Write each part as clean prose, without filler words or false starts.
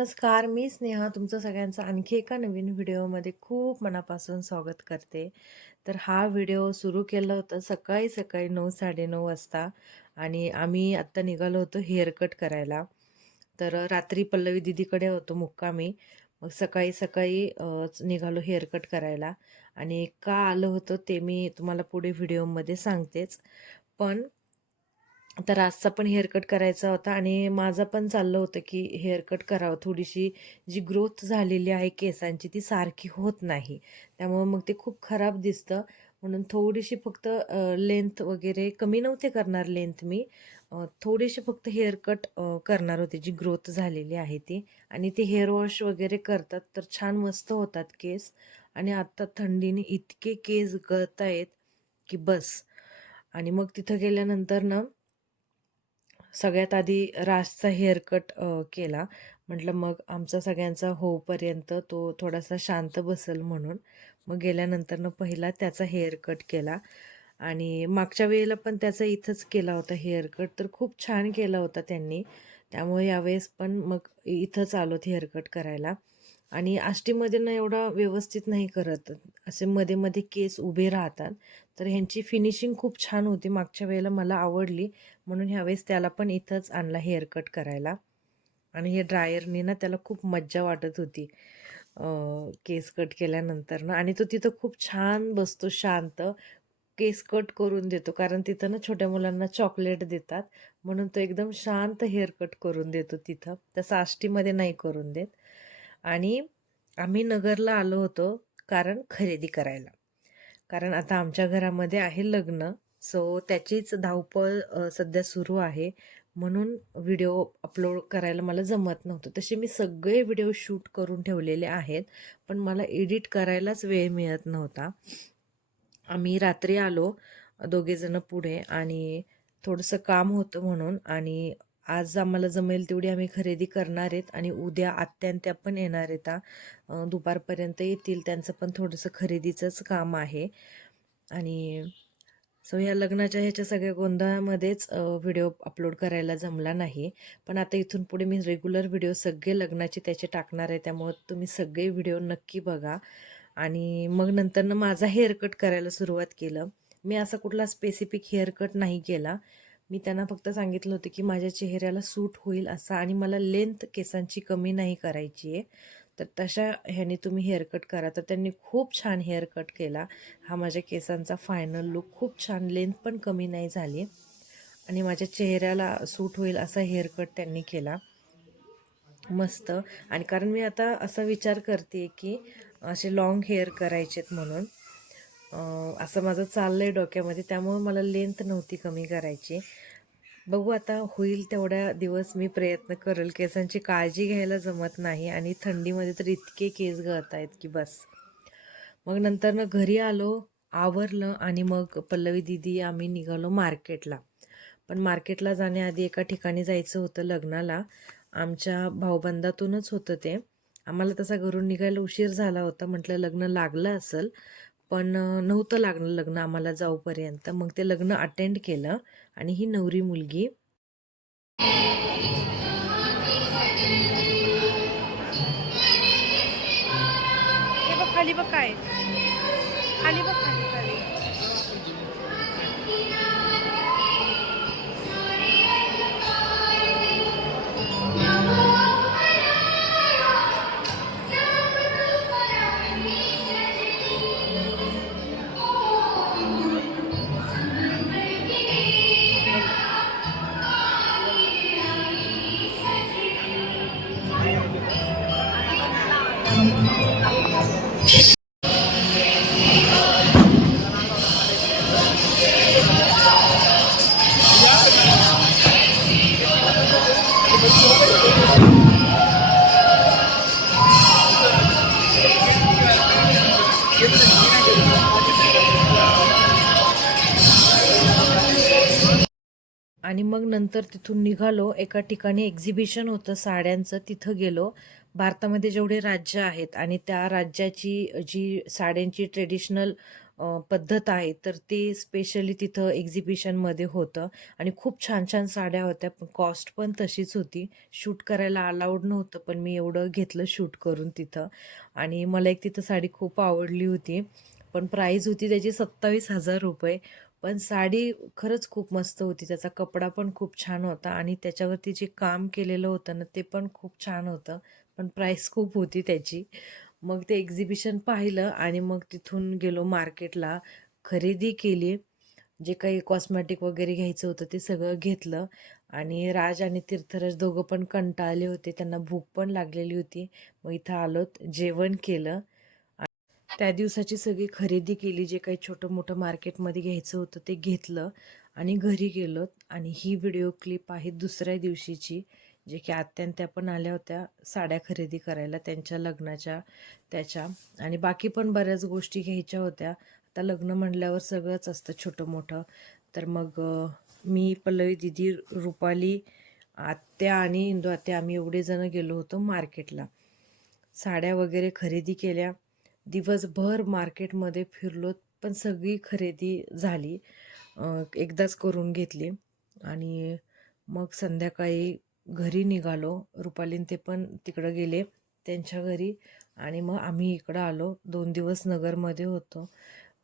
नमस्कार. मी स्नेहा तुमचं सगळ्यांचं आणखी एका नवीन व्हिडिओमध्ये खूप मनापासून स्वागत करते. तर हा व्हिडिओ सुरू केलं होतं सकाळी 9:30 वाजता आणि आम्ही आत्ता निघालो होतो हेअर कट करायला. तर रात्री पल्लवी दीदीकडे होतो मुक्कामी. मग सकाळी निघालो हेअर कट करायला आणि का आलं होतं ते मी तुम्हाला पुढे व्हिडिओमध्ये सांगतेच. पण तर आजचा पण हेअर कट करायचा होता आणि माझं पण चाललं होतं की हेअर कट करावं. थोडीशी जी ग्रोथ झालेली आहे केसांची ती सारखी होत नाही. त्यामुळं मग ते खूप खराब दिसतं. म्हणून थोडीशी फक्त लेंथ वगैरे कमी नव्हते करणार लेंथ मी. थोडीशी फक्त हेअर कट करणार होते जी ग्रोथ झालेली आहे ती. आणि ते हेअर वॉश वगैरे करतात तर छान मस्त होतात केस. आणि आत्ता थंडीने इतके केस गळतायत की बस. आणि मग तिथं गेल्यानंतर ना सगळ्यात आधी राजचा हेअर कट केला. म्हटलं मग आमचा सगळ्यांचा होईपर्यंत तो थोडासा शांत बसेल म्हणून. मग गेल्यानंतरनं पहिला त्याचा हेअर कट केला आणि मागच्या वेळेला पण त्याचा इथंच केला होता हेअर कट, तर खूप छान केला होता त्यांनी. त्यामुळे यावेळेस पण मग इथंच आलोत हेअर कट करायला. आणि आष्टीमध्ये ना एवढा व्यवस्थित नाही करत. असे मध्ये-मध्ये केस उभे राहतात. तर ह्यांची फिनिशिंग खूप छान होती. मागच्या वेळेला मला आवडली. म्हणून ह्यावेळेस त्याला पण इथंच आणला हेअर कट करायला. आणि हे ड्रायरनी ना त्याला खूप मज्जा वाटत होती केस कट केल्यानंतर ना. आणि तो तिथं खूप छान बसतो शांत. केस कट करून देतो. कारण तिथं ना छोट्या मुलांना चॉकलेट देतात. म्हणून तो एकदम शांत हेअर कट करून देतो तिथं. तसं आष्टीमध्ये नाही करून देत. आणि आम्ही नगरला आलो होतो कारण खरेदी करायला. कारण आता आमच्या घरामध्ये आहे लग्न. सो त्याचीच धावपळ सध्या सुरू आहे. म्हणून व्हिडिओ अपलोड करायला मला जमत नव्हतं. तसे मी सगळे व्हिडिओ शूट करून ठेवलेले आहेत. पण मला एडिट करायलाच वेळ मिळत नव्हता. आम्ही रात्री आलो दोघेजण पुढे आणि थोडंसं काम होतं म्हणून. आणि आज आम्हाला जमेल तेवढी आम्ही खरेदी करणार आहेत आणि उद्या आत्या त्या पण येणार आहेत. दुपारपर्यंत येतील. त्यांचं पण थोडंसं खरेदीचंच काम आहे. आणि सो ह्या लग्नाच्या ह्याच्या सगळ्या गोंधळामध्येच व्हिडिओ अपलोड करायला जमला नाही. पण आता इथून पुढे मी रेग्युलर व्हिडिओ सगळे लग्नाचे त्याचे टाकणार आहे. त्यामुळे तुम्ही सगळे व्हिडिओ नक्की बघा. आणि मग नंतरनं माझा हेअर कट करायला सुरुवात केलं. मी असा कुठला स्पेसिफिक हेअर कट नाही केला. मी त्यांना फक्त सांगितलं होतं की माझ्या चेहऱ्याला सूट होईल असा आणि मला लेंथ केसांची कमी नाही करायची आहे. तर तशा ह्याने तुम्ही हेअर कट करा. तर त्यांनी खूप छान हेअर कट केला. हा माझ्या केसांचा फायनल लुक. खूप छान, लेंथ पण कमी नाही झाली आणि माझ्या चेहऱ्याला सूट होईल असा हेअर कट त्यांनी केला. मस्त. आणि कारण मी आता असा विचार करते की असे लॉंग हेअर करायचेत म्हणून. असं माझं चाललंय डोक्यामध्ये. त्यामुळे मला लेंथ नव्हती कमी करायची. बघू आता होईल तेवढ्या दिवस मी प्रयत्न करेल. केसांची काळजी घ्यायला जमत नाही आणि थंडीमध्ये तर इतके केस गळत आहेत की बस. मग नंतर घरी आलो, आवरलं आणि मग पल्लवी दीदी आम्ही निघालो मार्केटला. पण मार्केटला जाण्याआधी एका ठिकाणी जायचं होतं लग्नाला. आमच्या भाऊबंदातूनच होतं ते. आम्हाला तसा घरून निघायला उशीर झाला होता. म्हटलं लग्न लागलं असेल, पण नव्हतं लागलं लग्न आम्हाला जाऊपर्यंत. मग ते लग्न अटेंड केलं आणि ही नवरी मुलगी. हे बघ खाली बघ काय, खाली बघ, खाली खाली. आणि मग नंतर तिथून निघालो. एका ठिकाणी एक्झिबिशन होतं साड्यांचं, तिथं गेलो. भारतामध्ये जेवढे राज्य आहेत आणि त्या राज्याची जी साड्यांची ट्रेडिशनल पद्धत आहे, तर ते स्पेशली तिथं एक्झिबिशनमध्ये होतं आणि खूप छान-छान साड्या होत्या. पण कॉस्ट पण तशीच होती. शूट करायला अलाउड नव्हतं, पण मी एवढं घेतलं शूट करून तिथं आणि मला एक तिथं साडी खूप आवडली होती. पण प्राईज होती त्याची ₹27,000. पण साडी खरंच खूप मस्त होती. त्याचा कपडा पण खूप छान होता आणि त्याच्यावरती जे काम केलेलं होतं ना, ते पण खूप छान होतं. पण प्राईस खूप होती त्याची. मग ते एक्झिबिशन पाहिलं आणि मग तिथून गेलो मार्केटला. खरेदी केली. जे काही कॉस्मेटिक वगैरे घ्यायचं होतं ते सगळं घेतलं आणि राज आणि तीर्थराज दोघं पण कंटाळले होते. त्यांना भूक पण लागलेली होती. मग इथं आलोत, जेवण केलं. त्या दिवसाची सगळी खरेदी केली. जे काही छोटं-मोठं मार्केटमध्ये घ्यायचं होतं ते घेतलं आणि घरी गेलोत आणि ही व्हिडिओ क्लिप आहे दुसऱ्या दिवशीची. जे की आत्या त्या पण आल्या होत्या साड्या खरेदी करायला त्यांच्या लग्नाच्या त्याच्या आणि बाकी पण बऱ्याच गोष्टी घ्यायच्या होत्या. आता लग्न म्हटल्यावर सगळंच असतं छोटं-मोठं. तर मग मी, पल्लवी दीदी, रुपाली, आत्या आणि इंदू आत्या आम्ही एवढे जण गेलो होतो मार्केटला. साड्या वगैरे खरेदी केल्या. दिवसभर मार्केटमध्ये फिरलो, पण सगळी खरेदी झाली. एकदाच करून घेतली आणि मग संध्याकाळी घरी निघालो. रुपालीन ते पण तिकडं गेले त्यांच्या घरी आणि मग आम्ही इकडं आलो. 2 दिवस नगरमध्ये होतो.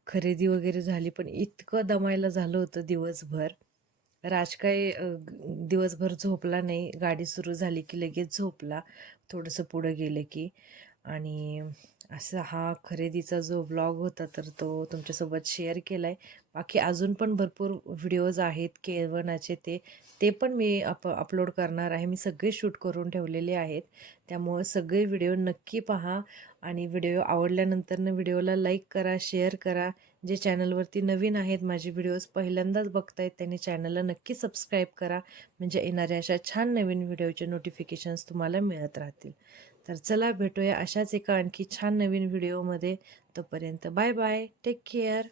खरेदी वगैरे झाली, पण इतकं दमायला झालं होतं दिवसभर. राज काय दिवसभर झोपला नाही. गाडी सुरू झाली की लगेच झोपला, थोडंसं पुढं गेलं की. आणि असा हा खरेदीचा जो व्लॉग होता तर तो तुमच्यासोबत शेअर केला आहे. बाकी अजून पण भरपूर व्हिडिओज आहेत केळवणाचे ते पण मी अपलोड करणार आहे. मी सगळे शूट करून ठेवलेले आहेत. त्यामुळं सगळे व्हिडिओ नक्की पहा आणि व्हिडिओ आवडल्यानंतरनं व्हिडिओला लाईक करा, शेअर करा. जे चॅनलवरती नवीन आहेत, माझे व्हिडिओज पहिल्यांदाच बघतायत, त्यांनी चॅनलला नक्की सबस्क्राईब करा. म्हणजे येणाऱ्या अशा छान नवीन व्हिडिओचे नोटिफिकेशन्स तुम्हाला मिळत राहतील. तर चला भेटूया अशाच एका आणखी छान नवीन व्हिडिओमध्ये. तोपर्यंत बाय बाय. Take care.